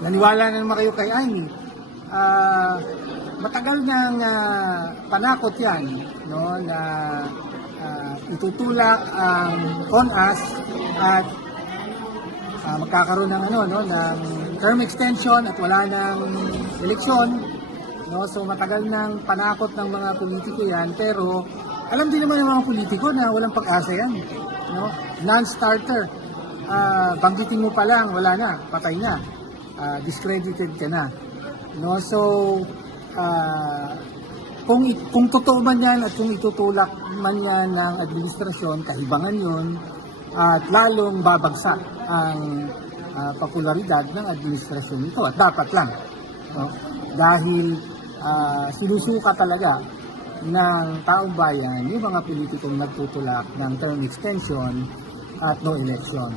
Naniwala na naman kayo kay Amy. Matagal nang panakot yan, no, na itutulak ang CONAS at magkakaroon ng ng term extension at wala ng eleksyon, no. So matagal nang panakot ng mga politiko yan, pero alam din naman ng mga politiko na walang pag-asa yan, no. Non-starter. Banggitin mo pa lang, wala na, patay na. Discredited ka na, no. So kung totoo man yan at kung itutulak man yan ng administrasyon, kahibangan yun at lalong babagsak ang popularidad ng administrasyon ito, at dapat lang, no? Dahil sinusuka talaga ng taong bayan yung mga politikong nagtutulak ng term extension at no election.